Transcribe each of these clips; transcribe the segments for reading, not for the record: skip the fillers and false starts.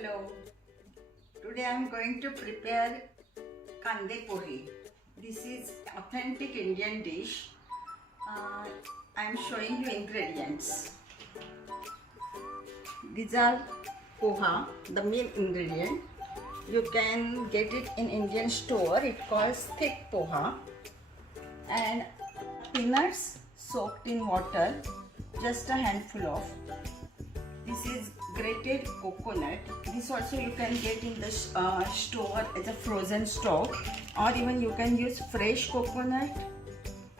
Hello, today I am going to prepare kande pohe. This is authentic Indian dish. I am showing you ingredients. These are poha, the main ingredient. You can get it in Indian store. It calls thick poha. And peanuts soaked in water, just a handful of. This is grated coconut. This also you can get in the store as a frozen stock, or even you can use fresh coconut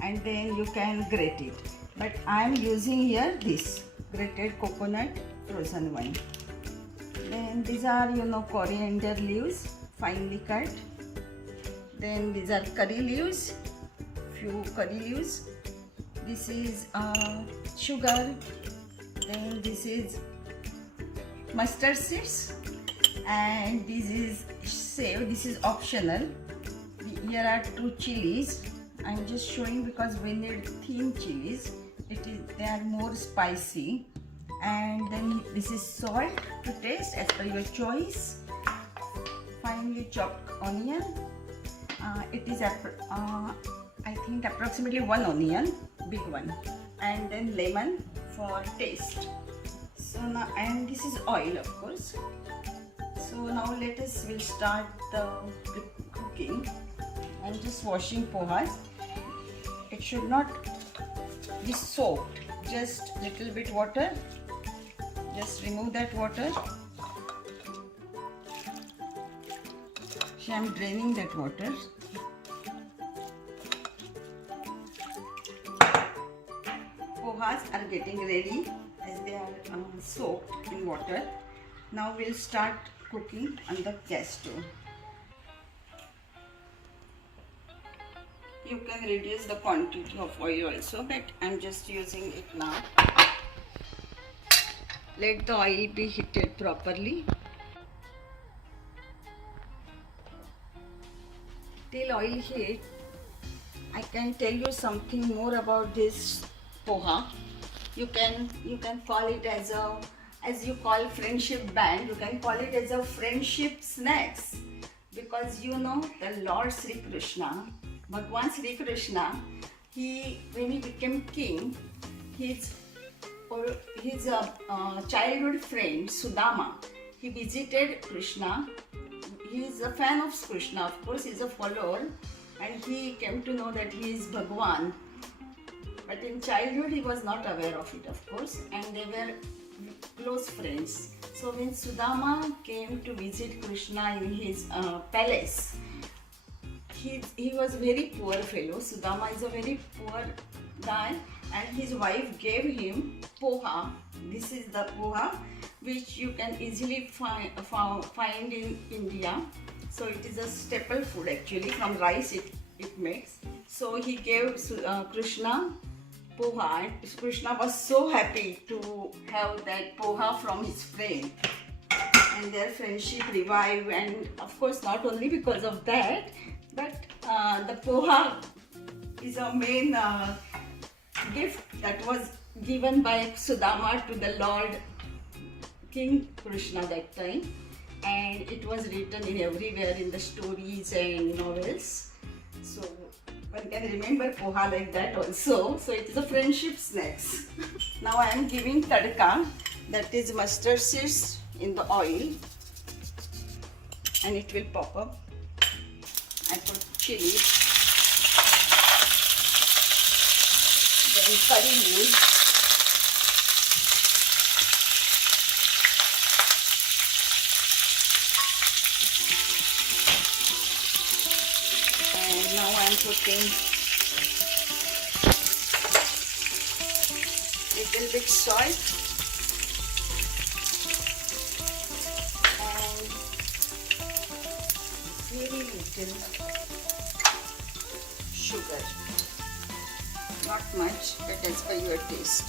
and then you can grate it. But I am using here this grated coconut frozen one. Then these are coriander leaves finely cut. Then these are curry leaves, few curry leaves. This is sugar. Then this is mustard seeds, and this is save. This is optional. Here are 2 chilies. I'm just showing because we need thin chilies. They are more spicy. And then this is salt to taste as per your choice. Finely chopped onion. It is I think approximately 1 onion, big one, and then lemon for taste. So now, and this is oil, of course. So now we'll start the cooking. I'm just washing pohas. It should not be soaked, just little bit water. Just remove that water. So I'm draining that water. Pohas are getting ready as they are soaked in water. Now we'll start cooking on the gas stove. You can reduce the quantity of oil also, but I'm just using it now. Let the oil be heated properly. Till oil heat, I can tell you something more about this poha. You can call it as you call friendship band. You can call it as a friendship snacks, because the Lord Sri Krishna, Bhagwan Sri Krishna, when he became king, his childhood friend Sudama, he visited Krishna. He is a fan of Krishna, of course. He is a follower, and he came to know that he is Bhagwan. But in childhood he was not aware of it, of course, and they were close friends. So when Sudama came to visit Krishna in his palace, he was a very poor fellow. Sudama is a very poor guy, and his wife gave him poha. This is the poha which you can easily find in India. So it is a staple food actually. From rice it makes. So he gave Krishna poha, and Krishna was so happy to have that poha from his friend, and their friendship revived. And of course, not only because of that, but the poha is a main gift that was given by Sudama to the Lord King Krishna that time, and it was written in everywhere in the stories and novels. So one can remember poha like that also. So it is a friendship snacks. Now I am giving tadka, that is mustard seeds in the oil, and it will pop up. I put chili, then curry leaves, and now I am putting little bit salt and very little sugar. Not much, but as per your taste,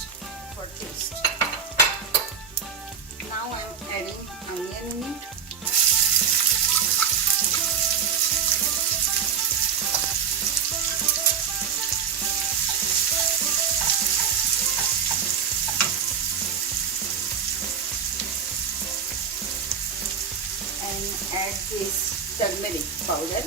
for taste. Now I am adding onion in it. and add this turmeric powder.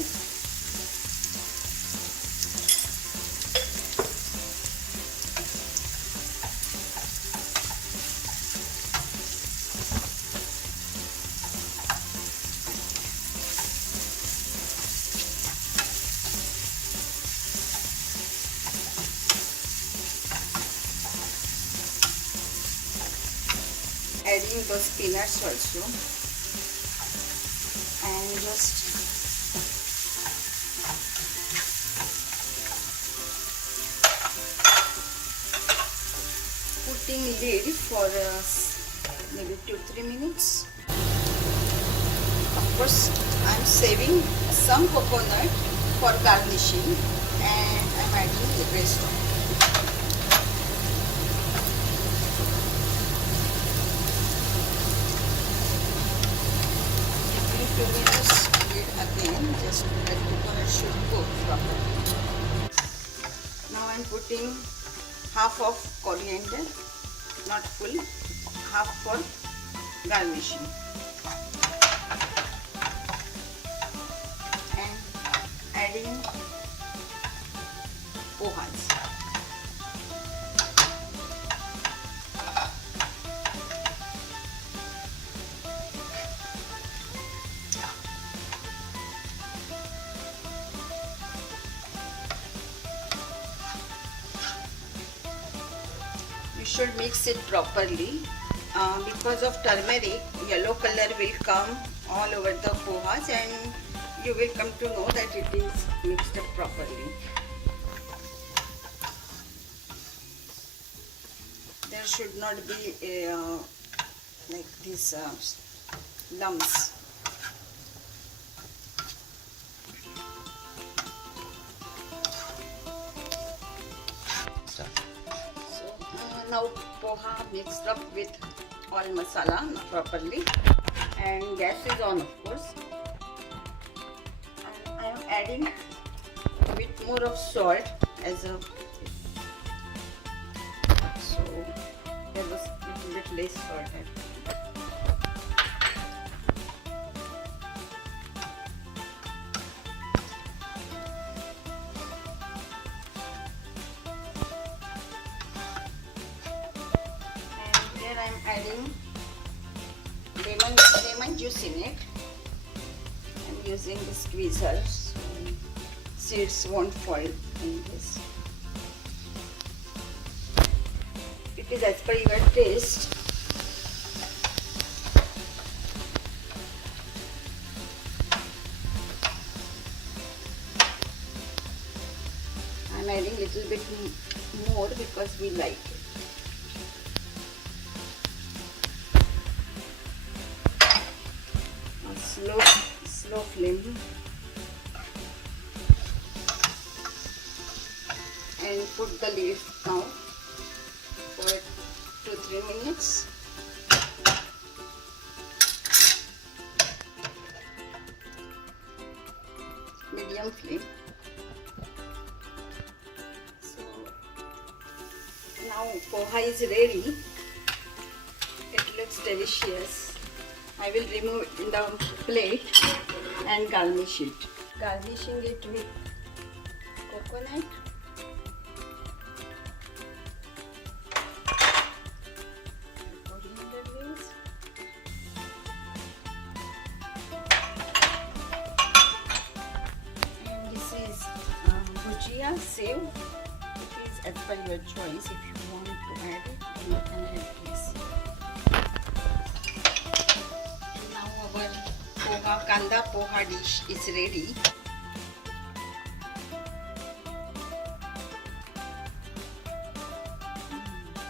Adding those peanuts also, and just putting lid for maybe 2-3 minutes. Of course, I'm saving some coconut for garnishing, and I'm adding the rest of it. Few minutes again, just that coconut should cook properly. Now I'm putting half of coriander, not full, half for garnishing, and adding pohas. You should mix it properly. Because of turmeric, yellow color will come all over the pohas, and you will come to know that it is mixed up properly. There should not be like these lumps. Now poha mixed up with all masala properly, and gas is on, of course, and I am adding a bit more of salt as a, so there was a little bit less salt added. I'm adding lemon juice in it. I'm using the squeezer so seeds won't fall in this. It is as per your taste. I'm adding little bit more because we like it. Slow flame, and put the lid now for 2-3 minutes. Medium flame. So now poha is ready. It looks delicious. I will remove it in the plate and garnish it. Garnishing it with coconut, coriander leaves, and this is bhujia sev. It is as per your choice. If you want to add it, you can add this. Kanda poha dish is ready.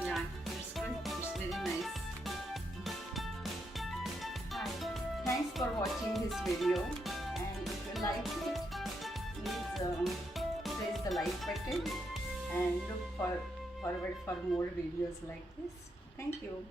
Yeah, it's good. It's very nice. Hi. Thanks for watching this video, and if you like it, please press the like button and look forward for more videos like this. Thank you.